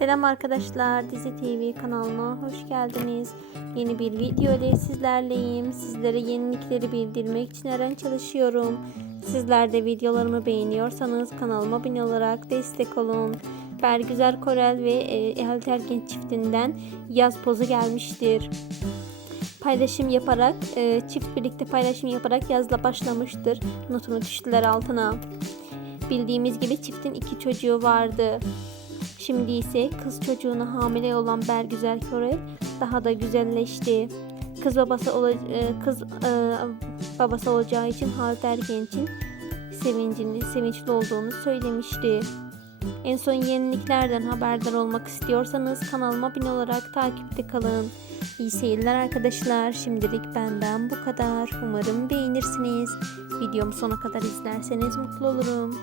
Selam arkadaşlar, Dizi TV kanalıma hoş geldiniz. Yeni bir video ile sizlerleyim. Sizlere yenilikleri bildirmek için her an çalışıyorum. Sizler de videolarımı beğeniyorsanız kanalıma abone olarak destek olun. Bergüzar Korel ve Ehal Tergen çiftinden yaz pozu gelmiştir. Paylaşım yaparak, e, çift birlikte paylaşım yaparak yazla başlamıştır. Notunu düştüler altına. Bildiğimiz gibi çiftin iki çocuğu vardı. Şimdi ise kız çocuğuna hamile olan Bergüzar Korel daha da güzelleşti. Kız babası ola- e, kız e, babası olacağı için Halit Ergenç'in sevincini, sevinçli olduğunu söylemişti. En son yeniliklerden haberdar olmak istiyorsanız kanalıma abone olarak takipte kalın. İyi seyirler arkadaşlar. Şimdilik benden bu kadar. Umarım beğenirsiniz. Videomu sona kadar izlerseniz mutlu olurum.